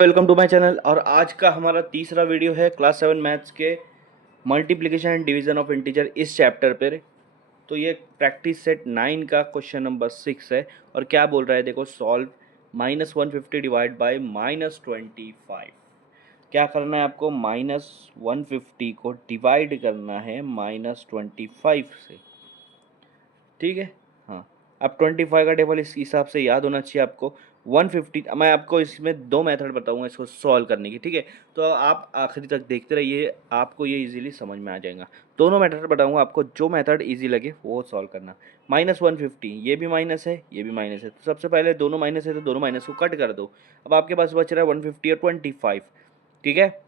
Welcome to my channel. और आज का हमारा तीसरा वीडियो है क्लास 7 मैथ्स के multiplication and division of integer इस चैप्टर पर। तो ये प्रैक्टिस सेट 9 का क्वेश्चन नंबर 6 है। और क्या बोल रहा है, देखो, सॉल्व -150 डिवाइड बाय -25। क्या करना है आपको, -150 को डिवाइड करना है -25 से। ठीक है, हाँ। अब 25 का टेबल इस हिसाब से याद होना चाहिए आपको। 150, मैं आपको इसमें दो मेथड बताऊंगा इसको सॉल्व करने की, ठीक है। तो आप आखिरी तक देखते रहिए, आपको ये इजीली समझ में आ जाएगा। दोनों मेथड बताऊंगा आपको, जो मेथड इजी लगे वो सॉल्व करना। -150, ये भी माइनस है, ये भी माइनस है, तो सबसे पहले दोनों माइनस है तो दोनों माइनस को कट कर दो। अब आपके पास बच रहा है 150 और 25, ठीक है।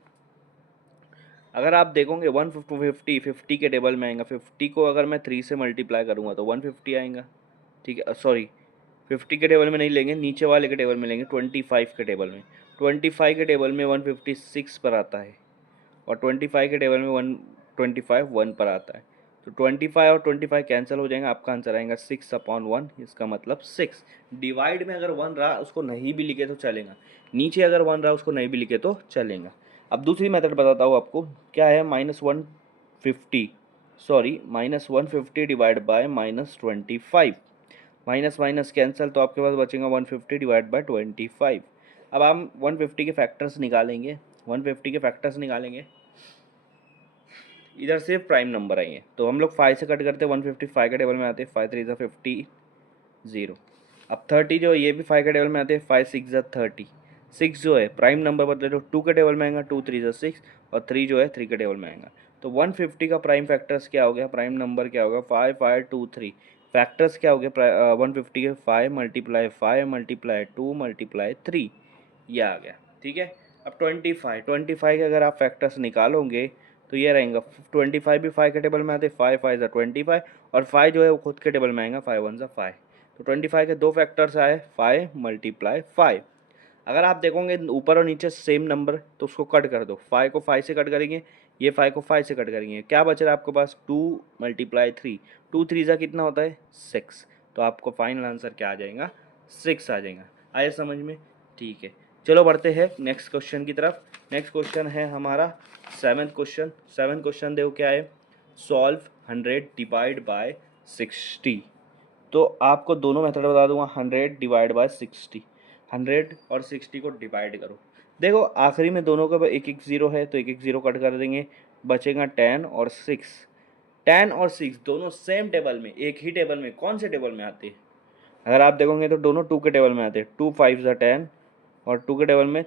अगर आप देखोगे 150 के टेबल में आएगा, 50 को अगर मैं 3 से मल्टीप्लाई करूँगा तो 150 आएगा, ठीक है। सॉरी, 50 के टेबल में नहीं लेंगे, नीचे वाले के टेबल में लेंगे, 25 के टेबल में। 25 के टेबल में 156 पर आता है, और 25 के टेबल में 125 1 पर आता है। तो 25 और 25 कैंसिल हो जाएंगे, आपका आंसर आएगा 6/1। इसका मतलब 6। डिवाइड में अगर 1 रहा उसको नहीं भी लिखे तो चलेगा, नीचे अगर 1 रहा उसको नहीं भी लिखे तो चलेगा। अब दूसरी मेथड बताता हूँ आपको, क्या है, -150 divide by -25। Minus minus cancel, तो आपके पास बचेगा 150 डिवाइड बाय 25। अब हम 150 के फैक्टर्स निकालेंगे, 150 के फैक्टर्स निकालेंगे। इधर से प्राइम नंबर आएंगे तो हम लोग 5 से कट करते हैं, 155 के टेबल में आते हैं, 5 3 50 0। अब 30 जो है ये भी 5 के टेबल में आते हैं, 5 6 30। 6 जो है प्राइम नंबर बदले तो 2 के टेबल में आएगा, 2 3 6, और 3 जो है 3 के टेबल में आएगा। तो 150 का प्राइम फैक्टर्स क्या हो गया, प्राइम नंबर क्या होगा, 5 5 2 3। फैक्टर्स क्या हो गया 150 के, 5 मल्टीप्लाई 5 मल्टीप्लाई 2 मल्टीप्लाई 3, ये आ गया, ठीक है। अब 25 के अगर आप फैक्टर्स निकालोगे तो ये रहेगा, 25 भी 5 के टेबल में आते, 5 5 25, और 5 जो है वो खुद के टेबल में आएगा, 5 1 5। तो 25 के दो फैक्टर्स आए, 5 मल्टीप्लाई 5। अगर आप देखोगे ऊपर और नीचे सेम नंबर तो उसको कट कर दो, 5 को 5 से कट करेंगे, ये 5 को 5 से कट करेंगे, क्या बच रहा है आपके पास, 2 मल्टीप्लाई 3। 2 3 जा कितना होता है, 6। तो आपको फाइनल आंसर क्या आ जाएगा, 6 आ जाएगा। आया समझ में, ठीक है। चलो बढ़ते हैं नेक्स्ट क्वेश्चन की तरफ। नेक्स्ट क्वेश्चन है हमारा 7th क्वेश्चन। 7th क्वेश्चन देखो क्या है, सॉल्व 100 डिवाइड बाय 60। तो आपको दोनों मेथड बता दूंगा, 100 डिवाइड बाय 60। 100 और 60 को डिवाइड करो। देखो आखिरी में दोनों का एक एक ज़ीरो है तो एक एक ज़ीरो कट कर देंगे, बचेगा 10 और 6। 10 और 6 दोनों सेम टेबल में, एक ही टेबल में, कौन से टेबल में आते हैं, अगर आप देखोगे तो दोनों 2 के टेबल में आते हैं। 2 5 10, और 2 के टेबल में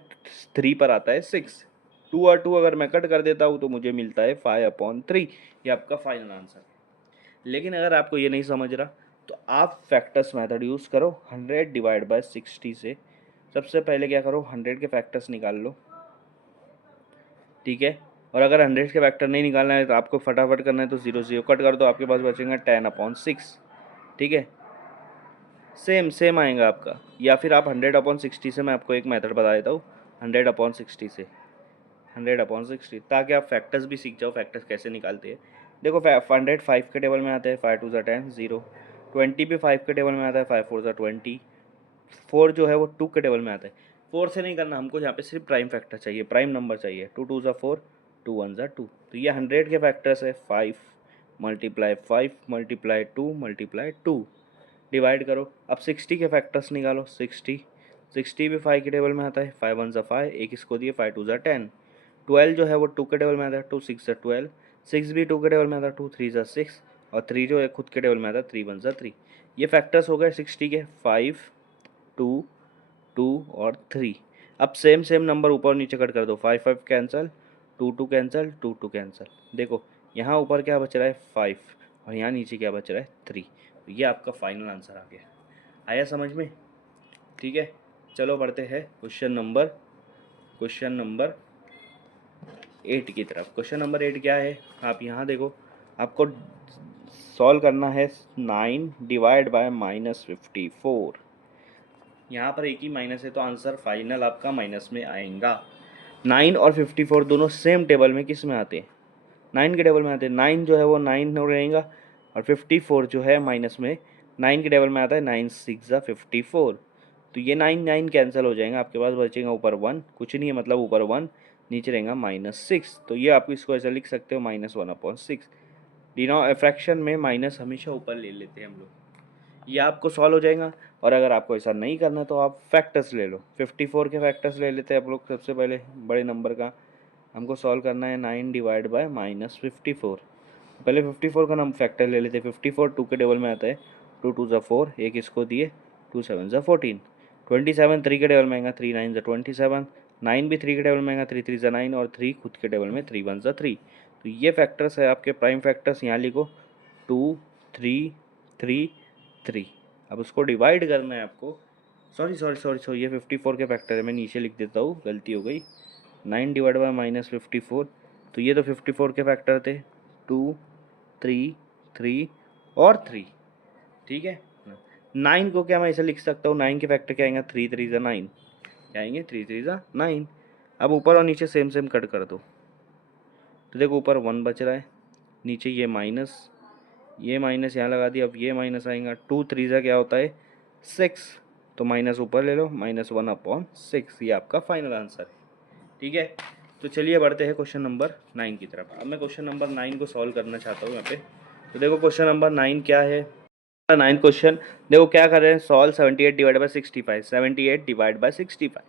3 पर आता है 6। 2 और 2 अगर मैं कट कर देता हूँ तो मुझे मिलता है 5/3। ये आपका फाइनल आंसर है। लेकिन अगर आपको ये नहीं समझ रहा तो आप फैक्टर्स मेथड यूज़ करो। 100 डिवाइड बाय 60 से सबसे पहले क्या करो, 100 के फैक्टर्स निकाल लो, ठीक है। और अगर 100 के फैक्टर नहीं निकालना है तो आपको फटाफट करना है, तो 0 0 कट कर दो, आपके पास बचेगा 10/6, ठीक है। सेम सेम आएगा आपका। या फिर आप 100/60 से, मैं आपको एक मेथड बता देता हूँ, 100/60 से, 100/60, ताकि आप फैक्टर्स भी सीख जाओ, फैक्टर्स कैसे निकालते हैं। देखो 100 5 के टेबल में आता है, 5 2 10 0। 20 भी 5 के टेबल में आता है, 5 4 20। 4 जो है वो 2 के टेबल में आता है। 4 से नहीं करना हमको, यहाँ पे सिर्फ प्राइम फैक्टर चाहिए, प्राइम नंबर चाहिए। 2 2 4, 2 1 2। तो ये 100 के फैक्टर्स है, 5 मल्टीप्लाई 5 मल्टीप्लाई 2 मल्टीप्लाई 2। डिवाइड करो। अब 60 के फैक्टर्स निकालो। 60 भी 5 के टेबल में आता है, 5 1 5, एक इसको दिए, 5 2 10। 12 जो है वो 2 के टेबल में आता है, 2 6 12। 6 भी 2 के टेबल में आता है, 2 3 6, और 3 जो है खुद के टेबल में आता है, 3 1 3। ये फैक्टर्स हो गए 60 के, 5 2 2 और 3। अब सेम सेम नंबर ऊपर नीचे कट कर दो, 5 5 कैंसिल, 2 2 कैंसिल, 2 2 कैंसिल। देखो यहाँ ऊपर क्या बच रहा है, 5, और यहाँ नीचे क्या बच रहा है, 3। तो ये आपका फाइनल आंसर आ गया। आया समझ में, ठीक है। चलो बढ़ते हैं क्वेश्चन नंबर 8 की तरफ। क्वेश्चन नंबर 8 क्या है, आप यहाँ देखो, आपको सॉल्व करना है 9 डिवाइड बाय -54। यहाँ पर एक ही माइनस है तो आंसर फाइनल आपका माइनस में आएगा। 9 और 54 दोनों सेम टेबल में किस में आते हैं, 9 के टेबल में आते हैं। 9 जो है वो 9 हो रहेगा, और 54 जो है माइनस में 9 के टेबल में आता है, 9 6 54। तो ये 9 9 कैंसिल हो जाएंगे, आपके पास बचेगा ऊपर 1, कुछ नहीं है मतलब ऊपर 1, नीचे रहेगा -6। तो ये आप इसको ऐसा लिख सकते हो -1/6। डिनो फ्रैक्शन में माइनस हमेशा ऊपर ले लेते हैं हम लोग। ये आपको सॉल्व हो जाएगा। और अगर आपको ऐसा नहीं करना तो आप फैक्टर्स ले लो, 54 के फैक्टर्स ले लेते हैं आप लोग। सबसे पहले बड़े नंबर का हमको सॉल्व करना है, 9 डिवाइड बाय -54। पहले 54 का हम फैक्टर ले लेते हैं। 54 2 के टेबल में आता है, 2 2 ज़ा 4, एक इसको दिए, 2 7 ज़ा 14। 27 3 के टेबल में आएगा, 3 9 ज़ा 27। 9 भी 3 के टेबल में आएगा, 3 3 ज़ा 9, और 3 खुद के टेबल में, 3 1 ज़ा 3। तो ये फैक्टर्स है आपके प्राइम फैक्टर्स। यहाँ लिखो 2 3 3 3। अब उसको डिवाइड करना है आपको। सॉरी, ये 54 के फैक्टर है, मैं नीचे लिख देता हूँ, गलती हो गई। 9 डिवाइड बाय -54, तो ये तो 54 के फैक्टर थे, 2 3 3 और 3। ठीक है, 9 को क्या मैं ऐसे लिख सकता हूँ, 9 के फैक्टर क्या आएंगे, 3 3 ज़ा 9, क्या आएंगे, 3 3 ज़ा 9। अब ऊपर और नीचे सेम सेम कट कर दो, तो देखो ऊपर 1 बच रहा है, नीचे ये माइनस यहाँ लगा दिया। अब ये माइनस आएगा, 2 3 ज़ा क्या होता है, 6, तो माइनस ऊपर ले लो, -1/6। ये आपका फाइनल आंसर है। ठीक है, तो चलिए बढ़ते हैं क्वेश्चन नंबर 9 की तरफ। अब मैं क्वेश्चन नंबर 9 को सॉल्व करना चाहता हूँ यहाँ पे। तो देखो क्वेश्चन नंबर 9 क्या है, 9 क्वेश्चन देखो क्या कर रहे हैं, solve 78 divide by 65, 78 divide by 65।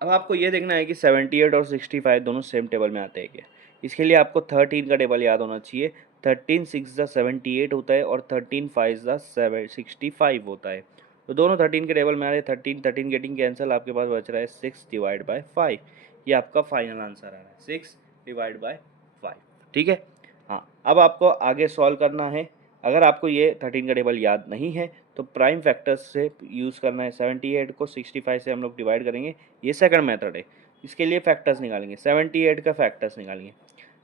अब आपको ये देखना है कि 78 और 65 दोनों सेम टेबल में आते हैं क्या। इसके लिए आपको 13 का टेबल याद होना चाहिए। 13 6 ज़ा 78 होता है और 13 5 ज़ा 65 होता है। तो दोनों 13 के टेबल में आ रहे हैं, 13 13 गेटिंग कैंसिल, आपके पास बच रहा है 6 डिवाइड बाय 5। ये आपका फाइनल आंसर आ रहा है, 6 डिवाइड बाय 5। ठीक है, हाँ अब आपको आगे सॉल्व करना है। अगर आपको ये 13 का टेबल याद नहीं है तो प्राइम फैक्टर्स से यूज़ करना है। 78 को 65 से हम लोग डिवाइड करेंगे, ये सेकंड मेथड है। इसके लिए फैक्टर्स निकालेंगे, 78 का फैक्टर्स निकालेंगे।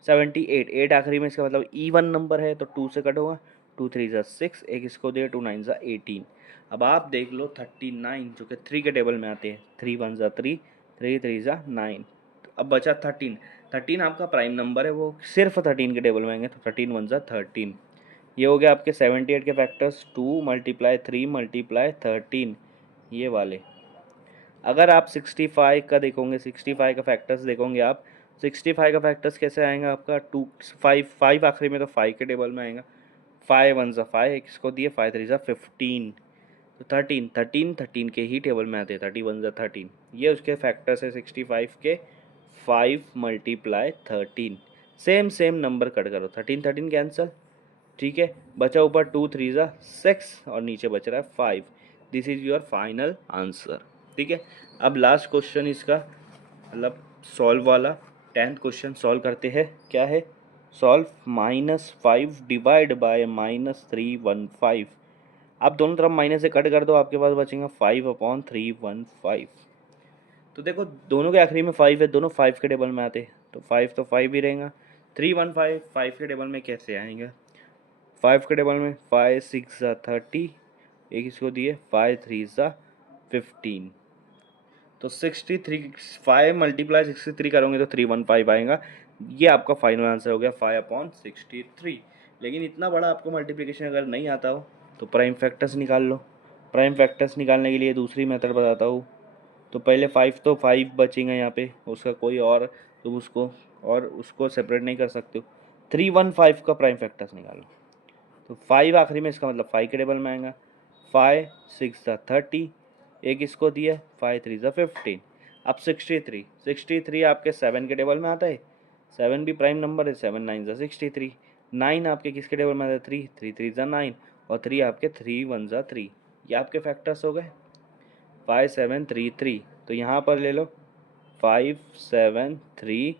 78 8 आखिरी में, इसका मतलब इवन नंबर है, तो 2 से कट होगा, 2 3 ज़ा 6, एक इसको दिए, 2 9 ज़ा 18। अब आप देख लो 39 जो कि 3 के टेबल में आते हैं, 3 1 ज़ा 3, 3 3 ज़ा 9। अब बचा 13। 13 आपका प्राइम नंबर है, वो सिर्फ 13 के टेबल में आएंगे, तो 13 1 ज़ा 13। ये हो गया आपके 78 के फैक्टर्स, 2 × 3 × 13, ये वाले। अगर आप 65 का देखोगे, 65 का फैक्टर्स देखोगे आप, 65 का फैक्टर्स कैसे आएगा आपका, 2 5 5 आखिरी में, तो 5 के टेबल में आएगा, 5 1 ज़ा 5, एक इसको दिए, 5 3 ज़ा 15। तो 13 13 13 के ही टेबल में आते हैं, 30 1 ज़ा 13। ये उसके फैक्टर्स है 65 के, 5 × 13। सेम सेम नंबर कट करो, 13 13 कैंसिल। ठीक है, बचा ऊपर 2 3 ज़ा 6 और नीचे बच रहा है 5। This is your final answer. ठीक है, अब लास्ट क्वेश्चन इसका मतलब सॉल्व वाला 10th क्वेश्चन सॉल्व करते हैं। क्या है, सॉल्व -5 डिवाइड बाय -315। आप दोनों तरफ माइनस से कट कर दो, आपके पास बचेगा 5/315। तो देखो दोनों के आखिरी में 5 है, दोनों 5 के टेबल में आते हैं, तो 5 तो 5 ही रहेगा। 315 5 के टेबल में कैसे आएंगे, 5 के टेबल में, 5 6 ज़ा 30, एक इसको दिए, 5 3 ज़ा 15। तो 63, 5 × 63 करोगे तो 315 आएगा। ये आपका फाइनल आंसर हो गया, 5/63। लेकिन इतना बड़ा आपको मल्टीप्लिकेशन अगर नहीं आता हो तो प्राइम फैक्टर्स निकाल लो। प्राइम फैक्टर्स निकालने के लिए दूसरी मेथड बताता हूँ। तो पहले 5 तो 5 बचेगा यहाँ पे, उसका कोई और तुम उसको सेपरेट नहीं कर सकते हो। 315 का प्राइम फैक्टर्स निकालो, तो 5 आखिरी में, इसका मतलब 5 के टेबल में आएगा, 5 6 ज़ा 30, एक इसको दिया, 5 3 ज़ा 15। अब 63 आपके 7 के टेबल में आता है, 7 भी प्राइम नंबर है, 7 9 ज़ा 63। 9 आपके किसके टेबल में आता है, 3 3 3 ज़ा 9, और 3 आपके 3 1 ज़ा 3। ये आपके फैक्टर्स हो गए, 5 7 3 3। तो यहाँ पर ले लो 5 7 3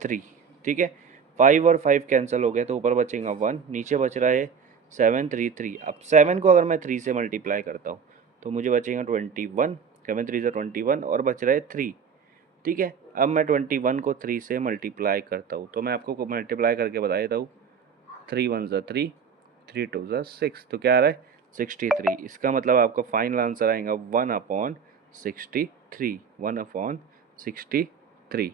3। ठीक है, 5 और 5 कैंसिल हो गए, तो ऊपर बचेगा 1, नीचे बच रहा है 7 3 3। अब 7 को अगर मैं 3 से मल्टीप्लाई करता हूँ तो मुझे बचेगा 21, 7 3 ज़ा 21, और बच रहा है 3। ठीक है, अब मैं 21 को 3 से मल्टीप्लाई करता हूँ, तो मैं आपको मल्टीप्लाई करके बता देता हूँ, 3 1 ज़ा 3, 3 2 ज़ा 6, तो क्या आ रहा है 63। इसका मतलब आपका फाइनल आंसर आएगा 1/63, 1/63।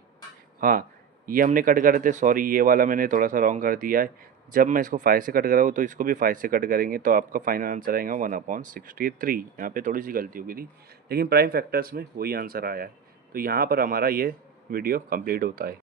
हाँ, ये हमने कट करे थे, सॉरी ये वाला मैंने थोड़ा सा रॉन्ग कर दिया है। जब मैं इसको 5 से कट कर रहा हूँ तो इसको भी 5 से कट करेंगे तो आपका फाइनल आंसर आएगा 1/63। यहाँ पे थोड़ी सी गलती हो गई थी, लेकिन प्राइम फैक्टर्स में वही आंसर आया है। तो यहाँ पर हमारा ये वीडियो कंप्लीट होता है।